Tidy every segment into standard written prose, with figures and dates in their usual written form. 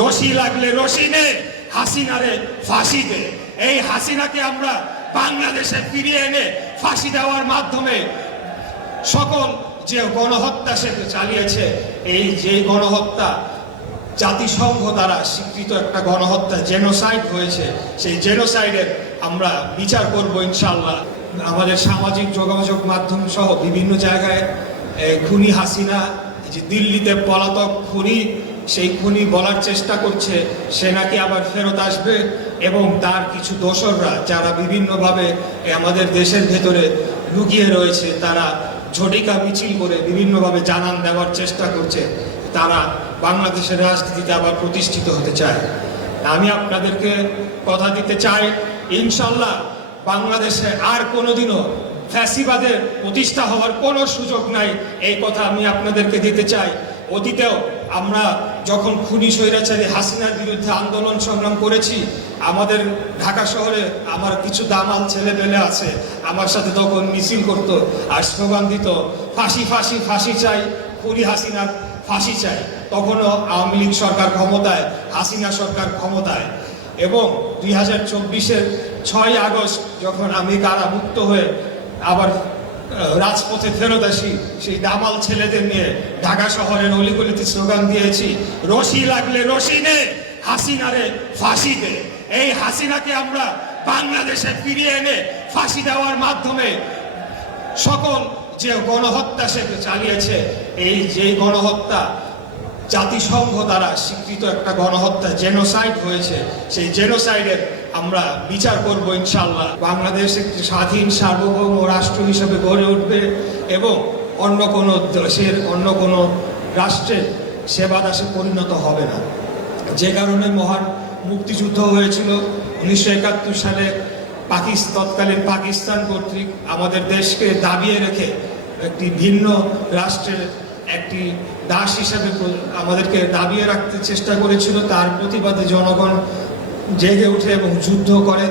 রশি লাগলে রশি নে, হাসিনারে ফাঁসি দে। এই হাসিনাকে আমরা বাংলাদেশে ফিরিয়ে এনে ফাঁসি দেওয়ার মাধ্যমে সকল যে গণহত্যা সে চালিয়েছে, এই যে গণহত্যা জাতিসংঘ দ্বারা স্বীকৃত একটা গণহত্যা, জেনোসাইড হয়েছে, সেই জেনোসাইডের আমরা বিচার করব ইনশাআল্লাহ। আমাদের সামাজিক যোগাযোগ মাধ্যম সহ বিভিন্ন জায়গায় খুনি হাসিনা, যে দিল্লিতে পলাতক খুনি, সেই খুনি বলার চেষ্টা করছে সে নাকি আবার ফেরত আসবে, এবং তার কিছু দোসররা যারা বিভিন্নভাবে আমাদের দেশের ভেতরে লুকিয়ে রয়েছে, তারা ঝটিকা মিছিল করে বিভিন্নভাবে জানান দেওয়ার চেষ্টা করছে তারা বাংলাদেশের রাজনীতিতে আবার প্রতিষ্ঠিত হতে চায়। আমি আপনাদেরকে কথা দিতে চাই, ইনশাল্লাহ বাংলাদেশে আর কোনোদিনও ফ্যাসিবাদের প্রতিষ্ঠা হওয়ার কোনো সুযোগ নাই, এই কথা আমি আপনাদেরকে দিতে চাই। অতীতেও আমরা যখন খুনি স্বৈরাচারী হাসিনার বিরুদ্ধে আন্দোলন সংগ্রাম করেছি, আমাদের ঢাকা শহরে আমার কিছু দামাল ছেলেপেলে আছে, আমার সাথে তখন মিছিল করত আর স্লোগান দিত, ফাঁসি ফাঁসি ফাঁসি চাই, খুনি হাসিনার ফাঁসি চাই। তখনও আওয়ামী লীগ সরকার ক্ষমতায়, হাসিনা সরকার ক্ষমতায়। এবং 2024-এর 6 আগস্ট যখন আমি কারামুক্ত হয়ে আবার রাজপথে ফেরত আসি, সেই দামাল ছেলেদের নিয়ে ঢাকা শহরের অলিগলিতে স্লোগান দিয়েছি, রশি লাগলে রশি নে, হাসিনারে ফাঁসি দে। এই হাসিনাকে আমরা বাংলাদেশে ফিরিয়ে এনে ফাঁসি দেওয়ার মাধ্যমে সকল যে গণহত্যা সে চালিয়েছে, এই যে গণহত্যা জাতিসংঘ দ্বারা স্বীকৃত একটা গণহত্যা, জেনোসাইড হয়েছে, সেই জেনোসাইডের আমরা বিচার করব ইনশাআল্লাহ। বাংলাদেশ একটি স্বাধীন সার্বভৌম রাষ্ট্র হিসেবে গড়ে উঠবে এবং অন্য কোনো দেশের, অন্য কোনো রাষ্ট্রের সেবাদাসে পরিণত হবে না। যে কারণে মহান মুক্তিযুদ্ধ হয়েছিল 1971 সালে তৎকালীন পাকিস্তান কর্তৃক আমাদের দেশকে দাবিয়ে রেখে একটি ভিন্ন রাষ্ট্রের একটি দাস হিসাবে আমাদেরকে দাবিয়ে রাখতে চেষ্টা করেছিল। তার প্রতিবাদে জনগণ জেগে উঠে এবং যুদ্ধ করে।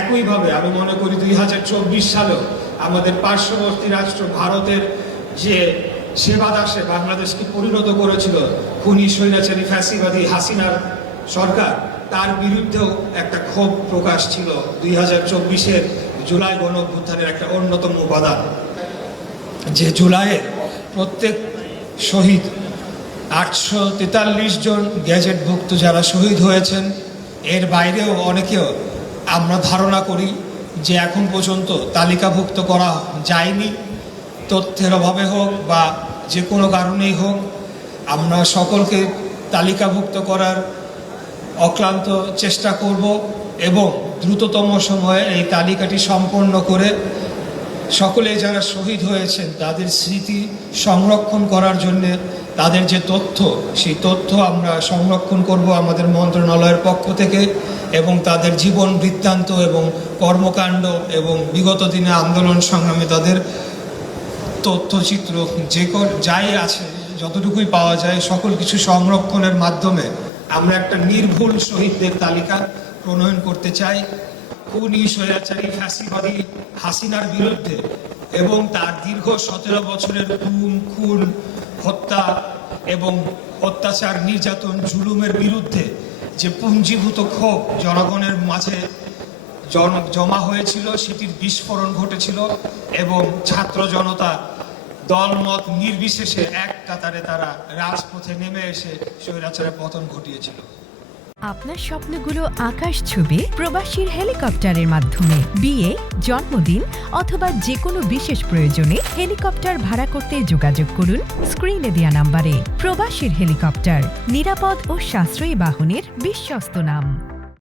একইভাবে আমি মনে করি 2024 সালেও আমাদের পার্শ্ববর্তী রাষ্ট্র ভারতের যে সেবাদাসে বাংলাদেশকে পরিণত করেছিল খুনি স্বৈরাচারী ফ্যাসিবাদী হাসিনার সরকার, তার বিরুদ্ধেও একটা ক্ষোভ প্রকাশ ছিল 2024-এর জুলাই গণঅভ্যুত্থানের একটা অন্যতম উপাদান। যে জুলাইয়ের প্রত্যেক শহীদ 843 জন গ্যাজেটভুক্ত যারা শহীদ হয়েছেন, এর বাইরেও অনেকেও আমরা ধারণা করি যে এখন পর্যন্ত তালিকাভুক্ত করা যায়নি, তথ্যের অভাবে হোক বা যে কোনো কারণেই হোক। আমরা সকলকে তালিকাভুক্ত করার অক্লান্ত চেষ্টা করব এবং দ্রুততম সময়ে এই তালিকাটি সম্পন্ন করে সকলে যারা শহীদ হয়েছেন তাদের স্মৃতি সংরক্ষণ করার জন্যে তাদের যে তথ্য, সেই তথ্য আমরা সংরক্ষণ করব আমাদের মন্ত্রণালয়ের পক্ষ থেকে, এবং তাদের জীবন বৃত্তান্ত এবং কর্মকাণ্ড এবং বিগত দিনে আন্দোলন সংগ্রামে তাদের তথ্যচিত্র যাই আছে, যতটুকুই পাওয়া যায় সকল কিছু সংরক্ষণের মাধ্যমে আমরা একটা নির্ভুল শহীদদের তালিকা প্রণয়ন করতে চাই। খুনি স্বৈরাচারী ফ্যাসিবাদী হাসিনার বিরুদ্ধে এবং তার দীর্ঘ 17 বছরের খুন হত্যা এবং অত্যাচার, নির্যাতন, জুলুমের বিরুদ্ধে যে পুঞ্জীভূত ক্ষোভ জনগণের মাঝে জমা হয়েছিল, সেটির বিস্ফোরণ ঘটেছিল এবং ছাত্র জনতা দলমত নির্বিশেষে এক কাতারে তারা রাজপথে নেমে এসে স্বৈরাচারের পতন ঘটিয়েছিল। আপনার স্বপ্নগুলো আকাশ ছুবে প্রবাসীর হেলিকপ্টারের মাধ্যমে। বিয়ে, জন্মদিন অথবা যে কোনো বিশেষ প্রয়োজনে হেলিকপ্টার ভাড়া করতে যোগাযোগ করুন স্ক্রিনে দেয়া নাম্বারে। প্রবাসীর হেলিকপ্টার, নিরাপদ ও সাশ্রয়ী বাহনের বিশ্বস্ত নাম।